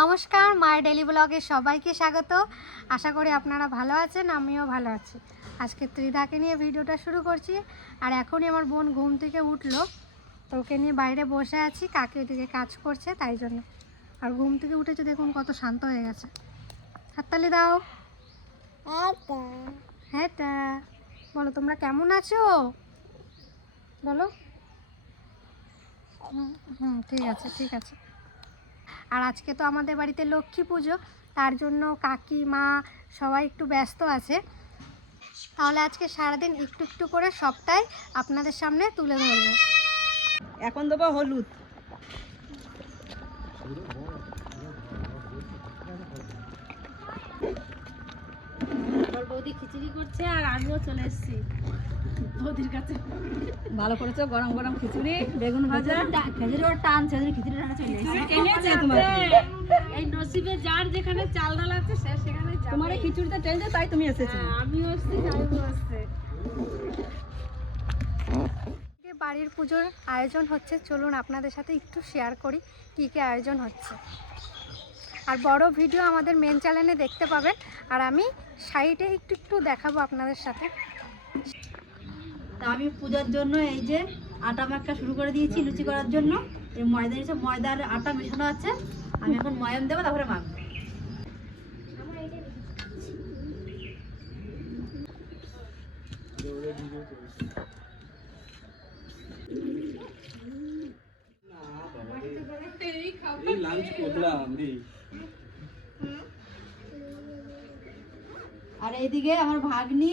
নমস্কার, মায়ের ডেলি ব্লগে সবাইকে স্বাগত। আশা করি আপনারা ভালো আছেন, আমিও ভালো আছি। আজকে ত্রিধাকে নিয়ে ভিডিওটা শুরু করছি। আর এখনই আমার বোন ঘুম থেকে উঠলো, তো ওকে নিয়ে বাইরে বসে আছি। কাকে এদিকে কাজ করছে তাই জন্য। আর ঘুম থেকে উঠেছে, দেখুন কত শান্ত হয়ে গেছে। হাততালি দাও। হ্যাঁ, বলো তোমরা কেমন আছো, বলো। ঠিক আছে ঠিক আছে। আর আজকে তো আমাদের বাড়িতে লক্ষ্মী পুজো, তার জন্য কাকি মা সবাই একটু ব্যস্ত আছে। তাহলে আজকে সারাদিন একটু একটু করে সবটাই আপনাদের সামনে তুলে ধরবো। এখন দেবো হলুদ। বৌদি খিচুড়ি করছে আর আমিও চলে এসেছি বৌদির কাছে। ভালো করেছো, গরম গরম খিচুড়ি, বেগুন ভাজা। খিচুড়ি টান খিচুড়ি রান্না চলে এসেছে তোমার। এই নসিবে যার যেখানে চাল ডাল আছে সে সেখানে যাবে। তোমার এই খিচুড়িটা টেনছে তাই তুমি এসেছো। আমিও এসেছি, আমিও আসছে। বাড়ির পুজোর আয়োজন হচ্ছে, চলুন আপনাদের সাথে একটু শেয়ার করি কী কী আয়োজন হচ্ছে। আর বড় ভিডিও আমাদের মেন চ্যানেলে দেখতে পাবেন। আর আমি সাইডে একটু একটু দেখাবো আপনাদের সাথে। তা আমি পূজার জন্য এই যে আটা মাখা শুরু করে দিয়েছি লুচি করার জন্য। এই ময়দা এসে ময়দার আটা মেশানো আছে, আমি এখন ময়াম দেবো, তারপরে মাখবো। আর এইদিকে আমার ভাগ্নি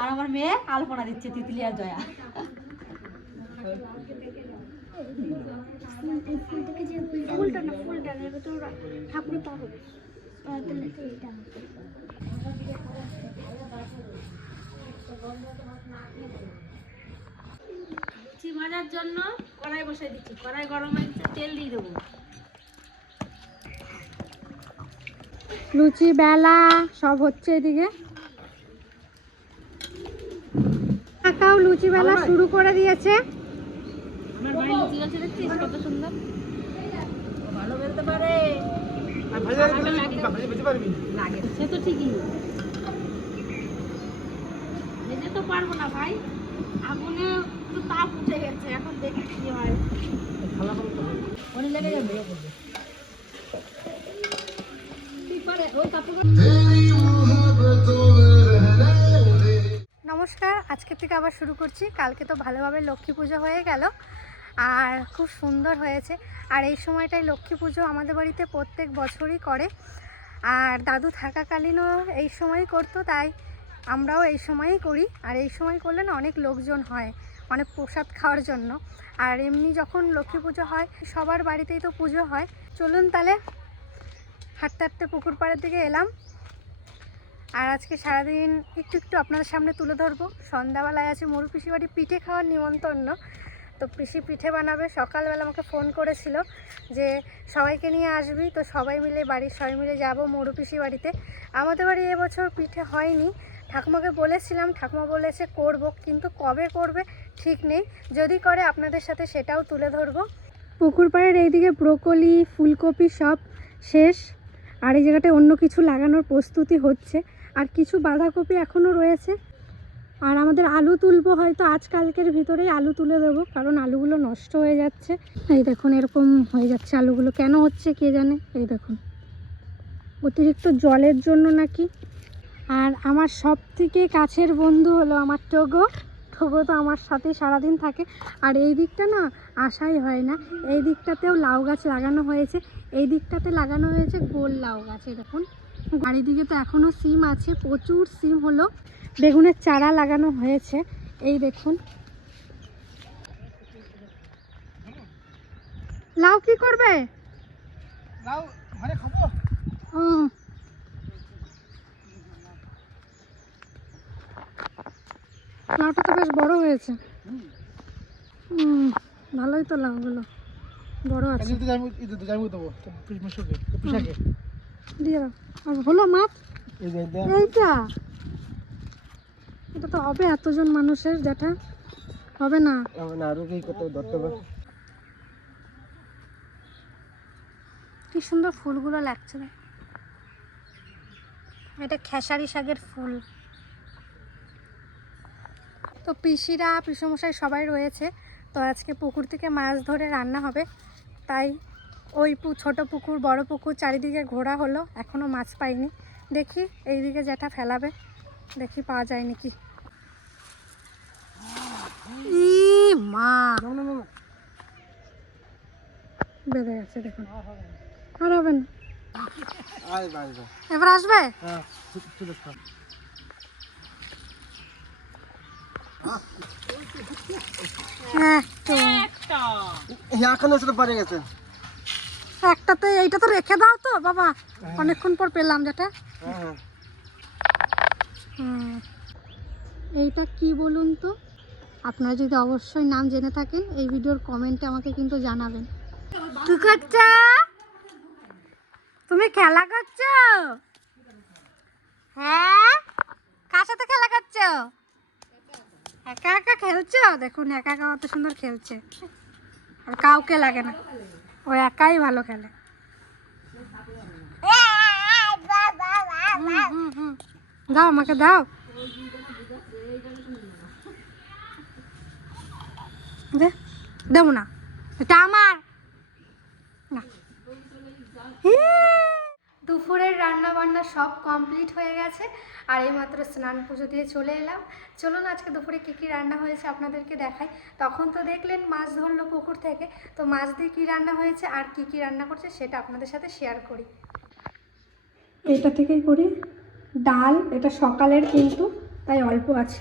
আর আমার মেয়ে আলপনা দিচ্ছে, তিতলি আর জয়া। লুচি ভাজার জন্য কড়াই বসাই দিচ্ছি। কড়াই গরম হয়ে গেছে, তেল দিয়ে দেবো। লুচি বেলা সব হচ্ছে এদিকে। কাকাও লুচি বেলা শুরু করে দিয়েছে। আমার ভাই লুচি বেলছে, দেখছিস কত সুন্দর। ভালো বেলতে পারে, লাগে সে তো ঠিকই। নিজে তো পারবো না ভাই, আগুনে তো তাপ উঠে গেছে। এখন দেখি কি হয়। অনেক লেগে যাবে। নমস্কার, আজকে থেকে আবার শুরু করছি। কালকে তো ভালোভাবে লক্ষ্মী পুজো হয়ে গেল আর খুব সুন্দর হয়েছে। আর এই সময়টাই লক্ষ্মী পুজো আমাদের বাড়িতে প্রত্যেক বছরই করে। আর দাদু থাকাকালীনও এই সময়ই করতো, তাই আমরাও এই সময়ই করি। আর এই সময় করলে না অনেক লোকজন হয়, অনেক প্রসাদ খাওয়ার জন্য। আর এমনি যখন লক্ষ্মী পুজো হয় সবার বাড়িতেই তো পুজো হয়। চলুন তাহলে হাঁটতে হাঁটতে পুকুর পাড়ের দিকে এলাম। আর আজকে সারাদিন একটু একটু আপনাদের সামনে তুলে ধরবো। সন্ধ্যাবেলায় আছে মোরু পিসি বাড়ি পিঠে খাওয়ার নিমন্ত্রণ। তো পিসি পিঠে বানাবে। সকালবেলা আমাকে ফোন করেছিল যে সবাইকে নিয়ে আসবি, তো সবাই মিলে বাড়ির সবাই মিলে যাব মোরু পিসি বাড়িতে। আমাদের বাড়ি এবছর পিঠে হয়নি। ঠাকুমাকে বলেছিলাম, ঠাকুমা বলেছে করব, কিন্তু কবে করবে ঠিক নেই। যদি করে আপনাদের সাথে সেটাও তুলে ধরবো। পুকুর পাড়ের এইদিকে ব্রোকলি ফুলকপি সব শেষ। আর এই জায়গাটায় অন্য কিছু লাগানোর প্রস্তুতি হচ্ছে। আর কিছু বাঁধাকপি এখনও রয়েছে। আর আমাদের আলু তুলবো, হয়তো আজকালকের ভিতরেই আলু তুলে দেবো, কারণ আলুগুলো নষ্ট হয়ে যাচ্ছে। এই দেখুন এরকম হয়ে যাচ্ছে আলুগুলো, কেন হচ্ছে কে জানে। এই দেখুন অতিরিক্ত জলের জন্য নাকি। আর আমার সব থেকে কাছের বন্ধু হলো আমার টোগো। টোগো তো আমার সাথেই সারাদিন থাকে। আর এই দিকটা না আসাই হয় না। এই দিকটাতেও লাউ গাছ লাগানো হয়েছে, এই দিকটাতে লাগানো হয়েছে গোল লাউ গাছ। এই দেখুন বাড়িদিকে তো এখনও সিম আছে, প্রচুর সিম হলো। বেগুনের চারা লাগানো হয়েছে, এই দেখুন। লাউ কি করবে? লাউ ঘরে খাবো। লাউটা তো বেশ বড় হয়েছে। ভালোই তো লাউগুলো বড় আছে। দিয়ে দাও। আর হলো মাছ এইটা, এটা তো হবে এতজন মানুষের, যেটা হবে না। আরো কি কত ধরতে হবে। কি সুন্দর ফুলগুলো লাগছে দেখ। এটা খেসারি শাকের ফুল। তো পিসিরা পিসমশাই সবাই রয়েছে। তো আজকে পুকুর থেকে মাছ ধরে রান্না হবে, তাই ওই ছোট পুকুর বড় পুকুর চারিদিকে ঘোরা হলো, এখনও মাছ পাইনি। দেখি এইদিকে যেটা ফেলাবে, দেখি পাওয়া যায় নাকি। ই মা বেঁধে গেছে দেখুন, আর হবে না। এবার আসবে। একটাতে এইটা তো রেখে দাও তো বাবা, অনেকক্ষণ পর পেলাম যেটা। এইটা কি বলুন তো, আপনারা যদি অবশ্যই নাম জেনে থাকেন এই ভিডিওর কমেন্টে আমাকে কিন্তু জানাবেন। কি করছ? তুমি খেলা করছো? হ্যাঁ, কার সাথে খেলা করছো? একা একা খেলছো? দেখুন একা একা কত সুন্দর খেলছে, আর কাউকে লাগে না, ও একাই ভালো খেলে। দাও আমাকে দাও, দেবো না, এটা আমার না। দুপুরের রান্না বান্না সব কমপ্লিট হয়ে গেছে, আর এইমাত্র স্নান পুজো দিয়ে চলে এলাম। চলুন আজকে দুপুরে কী কী রান্না হয়েছে আপনাদেরকে দেখাই। তখন তো দেখলেন মাছ ধরলো পুকুর থেকে, তো মাছ দিয়ে কী রান্না হয়েছে আর কি কি রান্না করছে সেটা আপনাদের সাথে শেয়ার করি। এটা থেকেই করি। ডাল, এটা সকালের কিন্তু তাই অল্প আছে।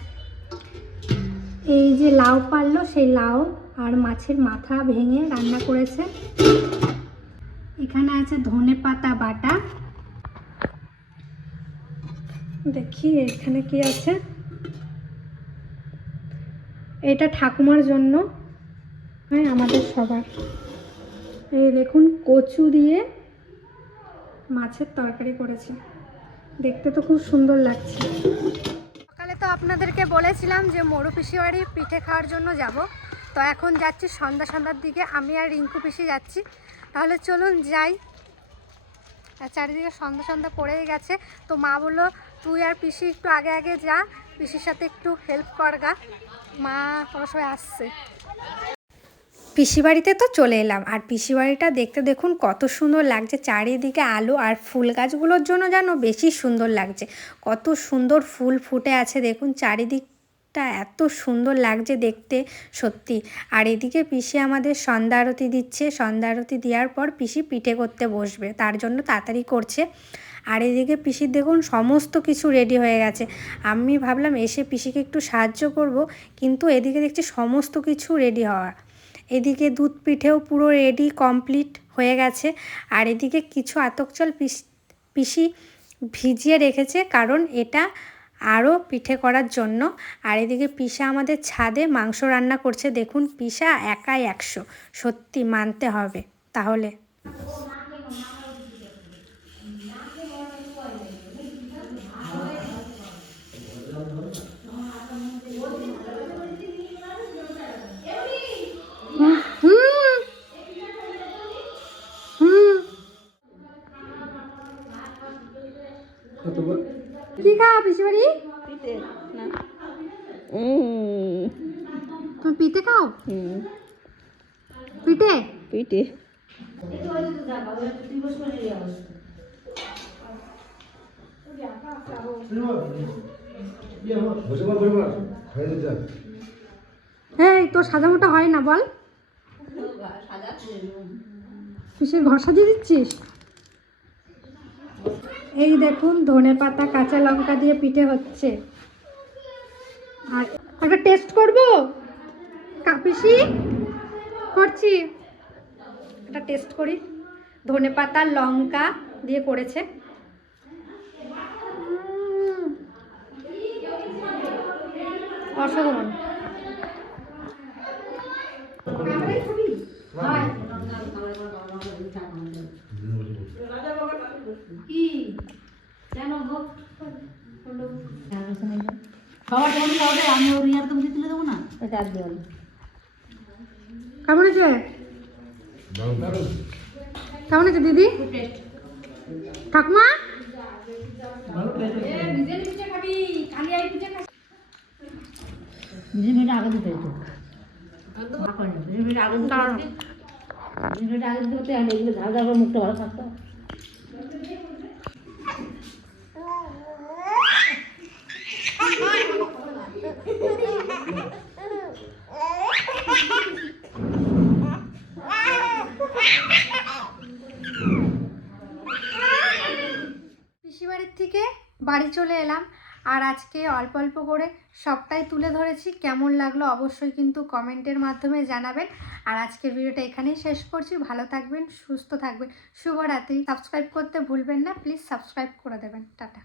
এই যে লাউ পারলো, সেই লাউ আর মাছের মাথা ভেঙে রান্না করেছে। এখানে আছে ধনে পাতা বাটা। দেখি এখানে কি আছে। এটা ঠাকুমার জন্য, হ্যাঁ আমাদের সবার। এই দেখুন কচু দিয়ে মাছের তরকারি করেছে, দেখতে তো খুব সুন্দর লাগছে। সকালে তো আপনাদেরকে বলেছিলাম যে মরু পিসি বাড়ি পিঠে খাওয়ার জন্য যাব, তো এখন যাচ্ছি সন্ধ্যার দিকে, আমি আর রিঙ্কু পিসি যাচ্ছি। তাহলে চলুন যাই। আর চারিদিকে সন্ধ্যা পড়েই গেছে, তো মা বললো তুই আর পিসি একটু আগে আগে যা, পিসির সাথে একটু হেল্প করগা। মা অবশ্যই আসছে। পিসি বাড়িতে তো চলে এলাম, আর পিসি বাড়িটা দেখতে দেখুন কত সুন্দর লাগছে। চারিদিকে আলো, আর ফুল গাছগুলোর জন্য যেন বেশি সুন্দর লাগছে। কত সুন্দর ফুল ফুটে আছে দেখুন, চারিদিকটা এত সুন্দর লাগছে দেখতে সত্যি। আর এদিকে পিসি আমাদের সন্ধ্যা আরতি দিচ্ছে, সন্ধ্যা আরতি দেওয়ার পর পিসি পিঠে করতে বসবে, তার জন্য তাড়াতাড়ি করছে। আর এদিকে পিসির দেখুন সমস্ত কিছু রেডি হয়ে গেছে। আমি ভাবলাম এসে পিসিকে একটু সাহায্য করব, কিন্তু এদিকে দেখছি সমস্ত কিছু রেডি হওয়া। এদিকে দুধ পিঠেও পুরো রেডি কমপ্লিট হয়ে গেছে। আর এদিকে কিছু আতপ চাল পিসি ভিজিয়ে রেখেছে, কারণ এটা আরও পিঠে করার জন্য। আর এদিকে পিসা আমাদের ছাদে মাংস রান্না করছে। দেখুন পিসা একাই 100, সত্যি মানতে হবে। তাহলে কি খাও পিসি বাড়ি? পিঠে না, তুমি পিঠে খাও? পিঠে পিঠে এই তোর সাদা মোটা হয় না বল, পিসির ঘর সাজিয়ে দিচ্ছিস। এই দেখুন ধনে পাতা কাঁচা লঙ্কা দিয়ে পিঠে হচ্ছে। আর একটা টেস্ট করবো, পিসি করছি, একটা টেস্ট করি। ধনে পাতা লঙ্কা দিয়ে করেছে, অসাধারণ। কি কেন গো খাবার যখন খাবে আমি ওর ইয়ার তুমি তুলে দেবো না, এটা আর দেবো। কেমন আছে? কেমন আছে দিদি? ঠাকুমা আগে দিতে হতো আগে দিতে এগুলো ঝাল ঝাল করে মুখটা ভালো থাকতো। পিসিবাড়ির থেকে বাড়ি চলে এলাম, আর আজকে অল্প অল্প করে সবটাই তুলে ধরেছি। কেমন লাগলো অবশ্যই কিন্তু কমেন্টের মাধ্যমে জানাবেন। আর আজকের ভিডিওটা এখানেই শেষ করছি। ভালো থাকবেন, সুস্থ থাকবেন, শুভরাত্রি। সাবস্ক্রাইব করতে ভুলবেন না, প্লিজ সাবস্ক্রাইব করে দেবেন। টাটা।